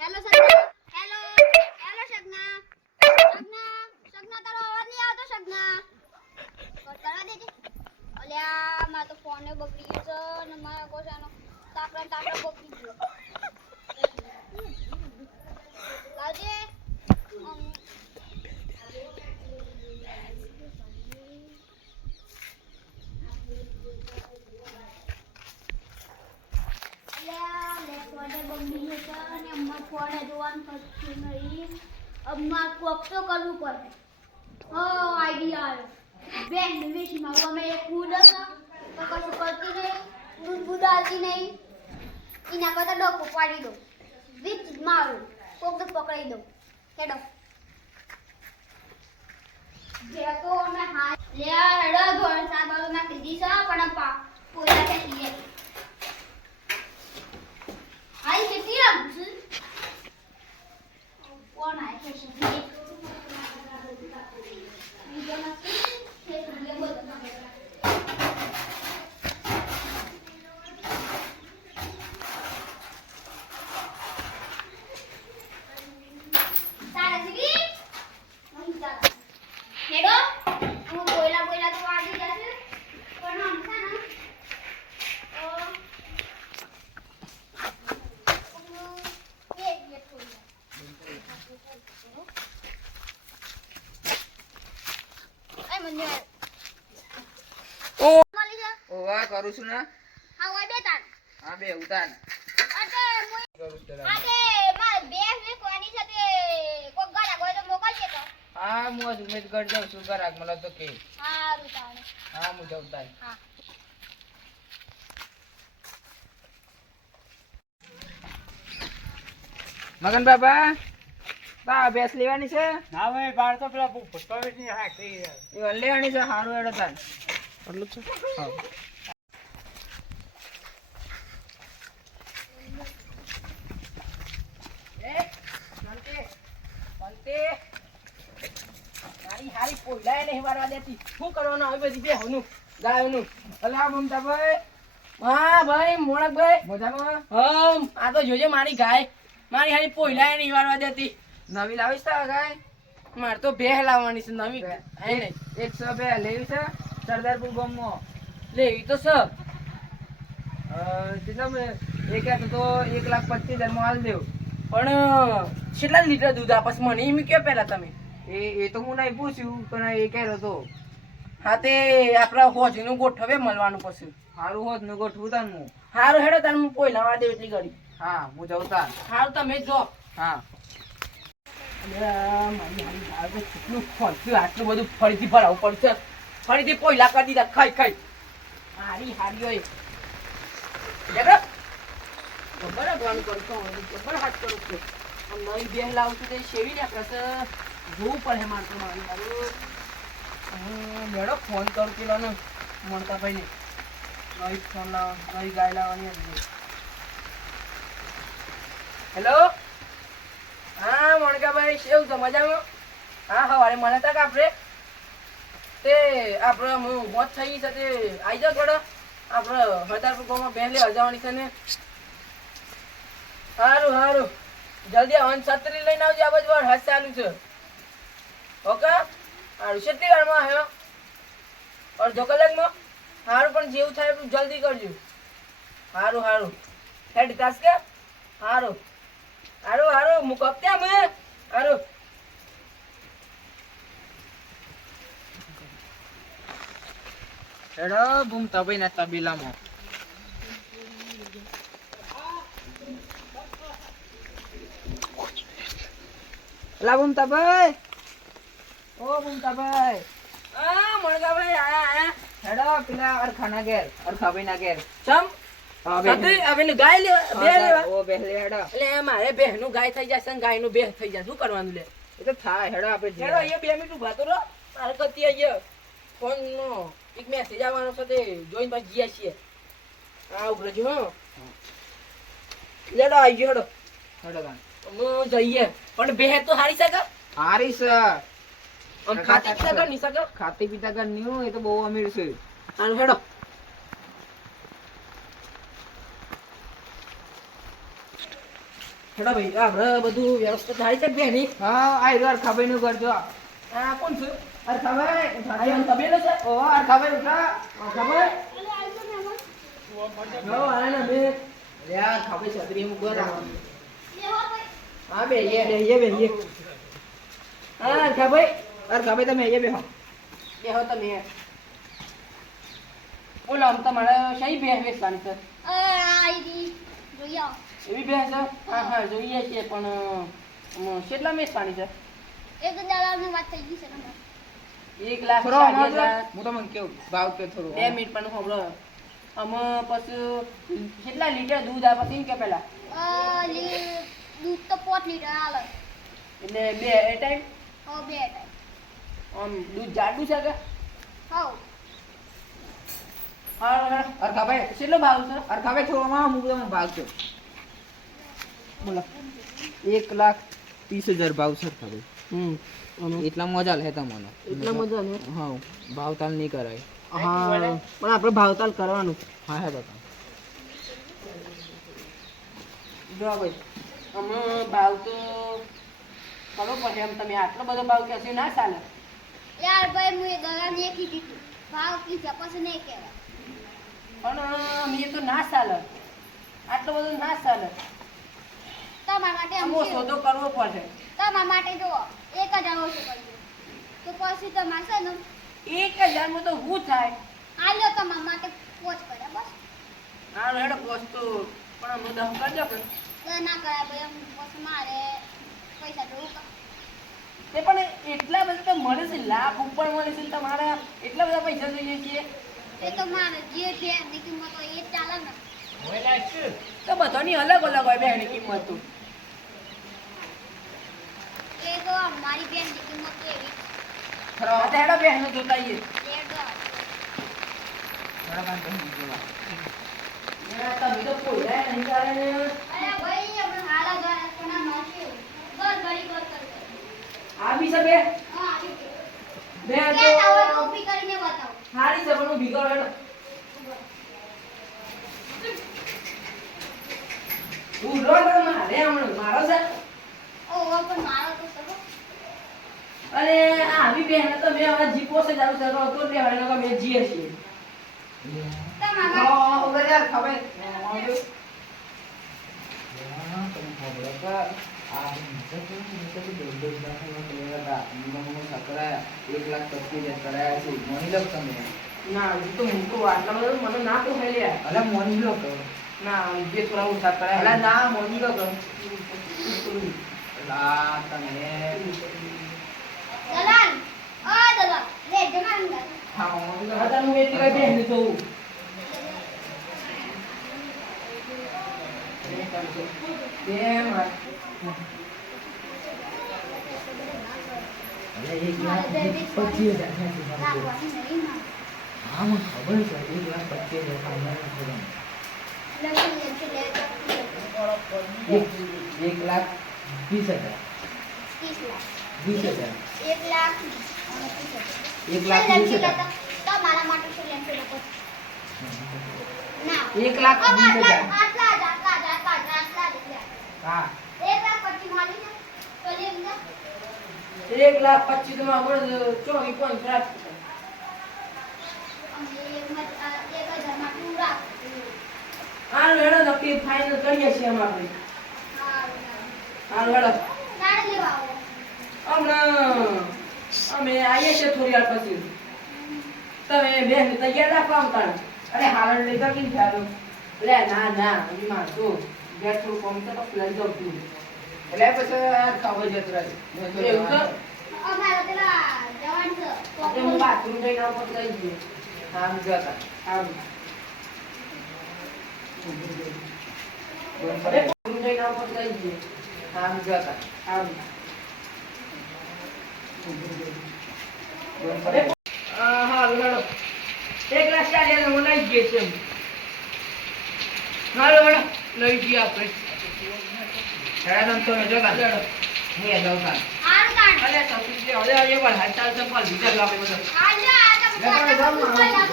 Hello સગના hello તારો અવાજ નહીં આવતો સગના કટ અલ્યા મારો તો ફોન બગડી ગયો છે ને મારા કોસાનો તાપડા ને તાપડા બગડી ગયો. લાવજે અમ, અલ્યા લે ફોને બગડી ગયો છે અને અમાર ફોને જોવાનું થતું નહીં અમાર કોક તો કરવું પડે હો આઈડિયા આવ્યો બેન વેચી મારું અમે એક ફૂડ હતો તો કશું કરતી નહીં દૂધ બૂધ આવતી નહીં એના કરતાં ડોકો પાડી દો વીજ મારું કોક તો પકડાઈ દો હેડો. જે તો અમે હા લે હેડો, ધોરણ બાજુ નાખી દીધી છે, પણ પોયા કે લે હાઈ કેટલી લાગુ છે કોણ આય છે? બીજો નથી તે બીજો બધો તારા જીવી નહીં તારા હેડો હું બોયલા બોયલા તો વાગી જશે પણ આમ છે ને અ, અ, એક મિનિટ થોડી એ મને ઓ મળી જા ઓવા કરું છું ને. હા ઓય બે તાન હા બે ઉતાન જરા. અટે માર બે વેકવાની સાથે કોક ગાડા ગોય તો મોકલજે તો. હા હું આજ ઉમેદગઢ જાઉં છું ગરાક મને તો કે. હારું તાણે. હા હું જાઉં તાન હા. મગન બાબા બા બેસ લેવાની છે? ના ભાઈ બાર તો પેલા પુષ્પાવેશની ની હા લેવાની છે હારું એડો તાન એટલું છે? હા એ, શાંતિ, શાંતિ. તારી હારી પોયલાએ નહીં વારવા દેતી. શું કરવાનું આવી બધી બેહોનું, ગાયોનું? અલા, મમતાભાઈ. હા ભાઈ મોણકભાઈ મજામાં? હમ આ તો જોજે મારી ગાય. મારી હારી પોયલાએ નહીં વારવા દેતી. નવી લાવીશ તા ગાય? મારે તો બે લાવવાની છે નવી. એક સો બે. લેવી છે? સરદારપુર ગામમાં લેવી તો છે કેટલા એક તો એક લાખ પચીસ હજારમાં હાલ દેવ. પણ કેટલા લીટર દૂધ આપસ? મને એમ કે પેલા તમે. એ એ તો હું નહીં પૂછ્યું પણ એ કહેલો તો. હા તે આપણા હોજનું ગોઠવે મળવાનું પછી. સારું હોજનું ગોઠવું તાન હું. સારું હેડો તાન હું કોઈ લાવા દે એટલી ઘડી. હા હું જાઉં તાન. સારું તમે જો. હા. કેટલું ફરતું, આટલું બધું ફરીથી ભરાવવું પડશે. ફરીથી પોયલા કરી દીધા ખાઈ ખાઈ. હારી હારી હોય. જબર અગવાનું કરતો જબર હાથ કરું છું. આમ નવી બેહ લાવું તે શેવી ને કશે જોવું ફોન કરું પેલાનો મણતા ભાઈને નવી ફોન લાવ નવી ગાય લાવવાની હેલો? હા, મોણકાભાઈ શેવ તો મજામાં? હા સવારે મને તક આપણે? તે, આપણે હું મોત થઈ છે તે આવી જાઓ થોડો આપણે હજારપુર ગામમાં પહેલી હજાવાની છે ને. સારું સારું જલ્દી આવન છત્રી લઈને આવજો, આ બાજુ હાથ ચાલુ છે. ઓકે? સારું કેટલી વારમાં આવ્યો? અડધો કલાકમાં? સારું પણ જેવું થાય એટલું જલ્દી કરજો. સારું સારું હેડ તાસ કે? સારું હારું હારું. હું કપત્યા મેં હારું. હેડો બૂમ તબઈ ના તબીલામાં. લા બૂમ તબઈ ઓ બૂમ તબઈ આ મણગાભાઈ આયા આયા. હેડો પેલા અરખાના ઘેર અરખાભાઈ ના ઘેર ચમ જોઈને હા હેડો હેડો જઈએ. પણ બે તો હારી શકે હારી છે ખાતી પીતા કરની શકે ખાતી પીતા કર નહીં એ તો બહુ અમીર છે. આનો હેડો. હેડો ભાઈ આપણે બધું વ્યવસ્થિત થાય છે બેની? હા આ યાર ખબરનું કરજો આ કોણ છે? અરે ખબર આ એમ તબેલો છે? ઓ અરે ખબર ઉઠા મહેમાન હો આને બે યાર ખબર છત્રી મૂકો ભાઈ. હા બે એ બેહીએ બેહીએ હા ખબર અરે ખબર તમે એ બેહો. બેહો તમે. બોલો આમ તમારે શી બે વેચવાની છે? એવી બે હા હા જોઈએ છીએ પણ કેટલા વેચવાની છે? એક દાડાની વાત થઈ ગઈ છે એક લાખ હું તમને કેવું ભાવ કે થોડું બે મિનિટ પણ સાંભળો અમે પછી કેટલા લીટર દૂધ આપે પછી કે પેલા. દૂધ તો પોત લીટર આલે એટલે બે એ ટાઈમ હો બે ટાઈમ આમ દૂધ જાડું છે કે? હો હા હા અરે કેટલો ભાવ છે? અરે ખબર હું તમને ભાવ કે બોલો. એક લાખ ત્રીસ હજાર ભાવ છે હમ એટલા મજા લે તમને એટલા મજા. ને હા ભાવતાલ નહીં કરાય. હા પણ આપણે ભાવતાલ કરવાનું. હા હે બતા જો ભાઈ. અમે ભાવ તો કરવો પડશે એમ તમે આટલો બધો ભાવ કહેશો ના ચાલે. યાર ભાઈ હું એ દલાને એક કીધું ભાવ કીધા પછી નહીં કહેવાય. પણ અમે તો ના ચાલે. આટલો બધો ના ચાલે. તમારા માટે અમો સોદો કરવો પડશે તમારા માટે જો એક હજાર ઓછું કરી તો પછી તમારે છે ને? એક હજારમાં તો હું થાય? આલ્યો તમારા માટે પોચ પડે બસ. આ હેડો તો. પણ અમે દમ કરજો કે? ના કરાય ભાઈ એમ પછી મારે પૈસા જોવું તે પણ એટલા બધા તો મળે છે લાખ ઉપર મળે છે તમારે એટલા બધા પૈસા જોઈએ છીએ? એ તો મારે જે છે એની કિંમત હોય એ ચાલે ને. તો બધાની અલગ અલગ હોય બેની કિંમત તો. એ તો મારી બેનની કિંમત તો એવી તો હેડો બેનો જોતા આવીએ. છે તો ના, તમે તો પોયરા નહીં ચાલે ને. અરે ભાઈ આપણે હાલા દ્વારા કોના નોખ્યું બસ ઘડી બસ કરી આ બી છે બે? હા આવી ગયું. બે ક્યાં તો આવો તો ઊભી કરીને બતાવો. હારી છે પણ હું ભીગો હેડો તું રો તો મારે હમણાં મારો છે. ઓ પણ મારો તો સગો અને આ આવી બેન તો મેં હવે જીપો છે ચાલુ કરો તો લેવાય નકર મેં જીએ છીએ. તમારા ખબર. એક લાખ પચીસ હજાર કરાયા છે મોની લો તમે ના તો હું તો આટલા બધા મને ના પોસાય લ્યા અલા મોની લો કહો ના જે થોડા ઓછા કરાય અલા ના મોની લો કહો અલા તમે દલાલ ઓ દલાલ લે જમા હા હતા હું એટલી કઈ બેન જોઉં બે માર મારે દરેક પચીસ હજાર હા મને ખબર છે એક લાખ પચીસ હજાર એક લાખ વીસ હજાર વીસ હજાર એક લાખ. એક લાખ વીસ હજાર. એક લાખ વીસ હજાર. હા એક લાખ પચીસમાં આપણે ચોવીસ પોઈન્ટ રાખ. હાલ નક્કી ફાઇનલ કરીએ છીએ અમારે આપણે. હાલ અમે આવીએ છીએ થોડી વાર પછી તમે બેન તૈયાર રાખવા આમ તાણ અરે હાલ લઈ લે ના ના હજી માં જો ઘેર થોડું કોમ તો જાઉં છું. એટલે પછી ખબર જત રહી. એવું તો હું બાથરૂમ જઈને આવું લઈ જઈએ. આમ જતા, આમ. બાથરૂમ જઈને આવું લઈ જઈએ. આમ જતા, આમ. હા હા હું હાલો હેડો લઈ જઈએ આપણે. તમ તો જો કાઢ. અરે સસરી જે હવે એ પણ હાલ ચાલ બીજા લાવે બધો. બાટા પણ માંથી.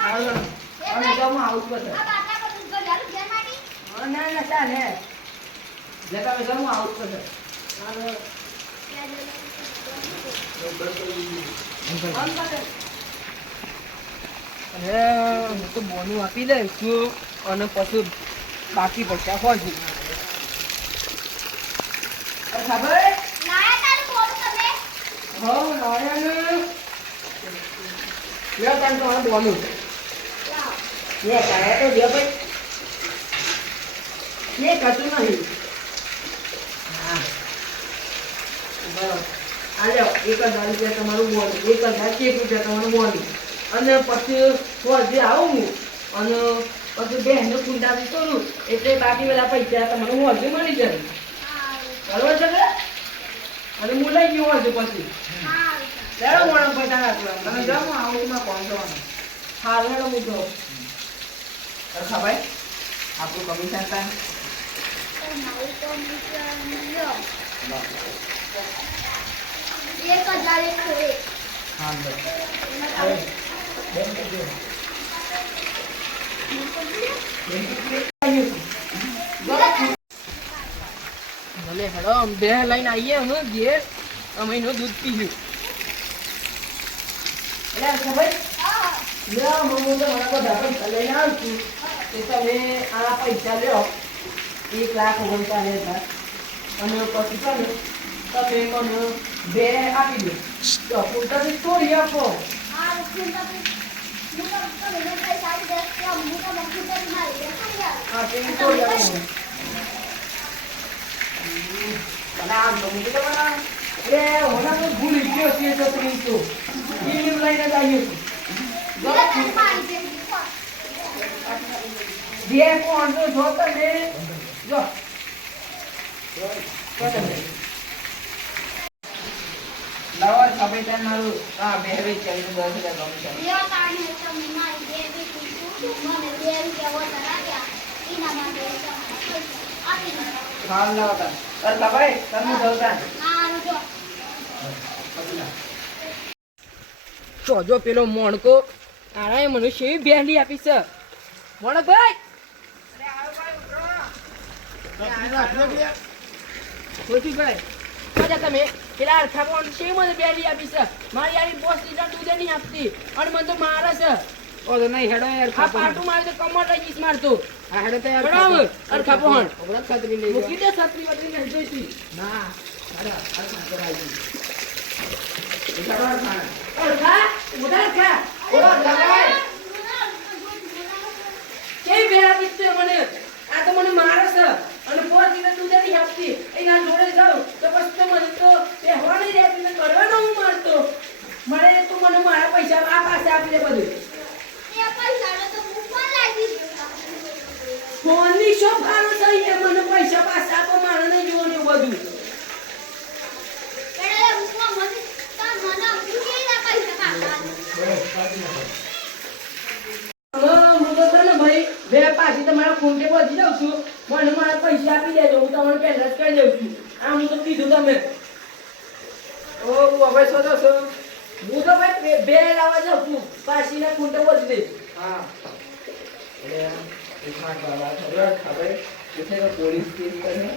એ અને ભાઈ, આવું બધો. ના ના ચાલે જે તમે જાઉં આવું બધો. અરે હું તો બોનું આપી દઈશ છું અને પછી બાકી પૈસા હોજી ખબર? બોલું? હો નારાયણ લે તને તો બોનું લાવ. ને કાયા તો દે ભાઈ ને કશું નહીં. હા. આ લ્યો એક હજાર રૂપિયા તમારું બોલ. એક હજાર એક રૂપિયા તમારું બોલ. અને પછી જે આવું હું. અને પછી બહેનનું કુંડાથી કરું એટલે બાકી પેલા પૈસા તમને હું હજુ મળી જાય બરોબર છે કે અને હું લઈ ગયો હજુ પછી. ચાલો મોડમ પૈસા રાખવા તમે જાઓ આવું માં કોણ જવાનું હાલ હેડો હું જાઉં. અરખા ભાઈ આપણું કમિશન commission એક હજાર એક. હા બેન. ભલે હેડો બે લઈને આવીએ અમે ઘેર અમે એનું દૂધ પીશું. હા, હું તમે આ પૈસા લ્યો એક લાખ ઓગણચાલીસ હજાર. અને પછી તમે મને બે આપી દો. પૂરતા છોડી આપો. ભૂલી ગયો છે તો ત્રીસ તો. ઈ લઈને જ આવ્યો છું કોણ? જો તમે. જો. લાવા સભે ત્યાં મારું? હા બે ચાલીસ દસ હજાર લાવતા ભાઈ તમે જવતા જો. તો જો પેલો મોણકો આરાય મને શેવી ભેંડી આપી છે? મોણક ભાઈ ખોટીભાઈ બધા તમે. પેલા અરખા છે મને બેંડી આપી છે. મારી યારી બોસ લીટર દૂધ નહીં આપતી. અને મને તો મારે છે. ઓ તો નહીં હેડો યાર આ પાટું મારે તો કમર લઈ જઈશ મારતો આ હેડો તો યાર બરાબર અરખા પહોંચ ઓગળા છત્રી લઈ મૂકી દે છત્રી વત્રી જોઈતી ના અરે અરે કરાવી ઉઠાડો અરખા ઉધા અરખા ઓળો લગાય કેવી બેરા દીકતે મને આ તો મને મારે છે અને પોર દિવસ તું નથી આપતી એના જોડે જાઉં તો પછી તો મને તો બેહવા નહીં દેતી ને કરવાનો હું મારતો મળે તું મને મારા પૈસા આ પાસે આપી દે બધું એ પૈસાનો તો હું પણ લાગી દીધો. ફોનની શો ભારો થઈ છે મને પૈસા પાસે આપો મારે નહીં જોવાનું બધું એટલે હું પણ મને તાર મને આપી દીધા પૈસા પાછા. હવે હું તો છે ને ભાઈ બે પાછી તમારા ખૂંટે પહોંચી જાઉં છું. મને મારા પૈસા આપી દેજો હું તમને પહેલાં જ કહી દઉં છું. આ હું તો કીધું તમે. ઓ હવે શું છો હું તો ભાઈ બે- લાવવા જાઉં છું. પાછી ના ખૂંટે પહોંચી દઈશ. હા. પોલીસ કેસ કરે?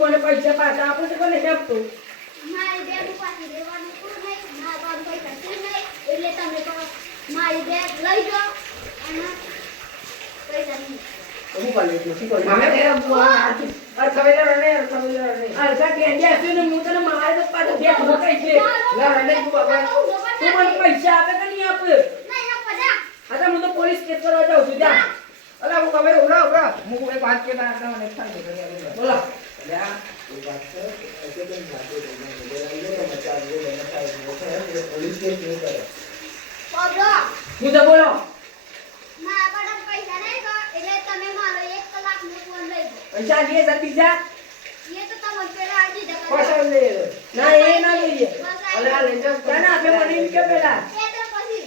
મને પૈસા પાછા આપું તો કોને આપતો મારી બેગ પાછી લેવાનું કોઈ નહીં. મારા પાસે છે નહીં. એટલે તમે મારી બેગ લઈ જાઓ. અને પૈસા નહીં. હું લઈશ શું કરી મારે લઈશ? તેરા બોલ આથી અરખવેલા રણે અરખવેલા રણે અરછા કેન્ડી આપ્યું ને હું તને મારે તો પાછો બે ભોકાઈ છે લા રણે તું બાબા તું મને પૈસા આપે કે નહીં આપે નહીં, ના, પજા. આ હું તો પોલીસ કેસ કરવા જાઉં છું જા અલા હું ખબર ઉડા ઉડા હું એક વાત કે ના ના ને થાય છે બોલો લ્યા છે તો હું ફોન લઈ પૈસા એ તો તમે પેલા પૈસા લે. ના એ ના લઈએ આ લઈ જાઓ. ચાલ આપે મને એમ કે પેલા એ તો પછી.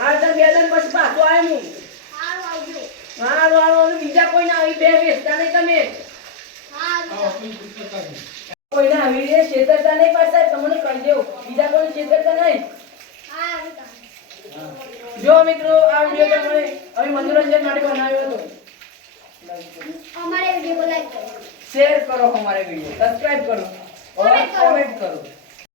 આ તો બે દન પછી પાછો હું હારું આવજો. બીજા કોઈ ના આવી બે વેચતા નહીં તમે. કોઈ ના આવી છેતરતા નહીં પાછા. તમને કહી દેવું. બીજા કોઈ છેતરતા નહીં. જો મિત્રો આ વિડીયો તમને અમે મનોરંજન માટે બનાવ્યો હતો અમારે વિડીયો લાઈક કરો શેર કરો અમારે વિડીયો સબસ્ક્રાઇબ કરો और Comment કરો. कमेंट करो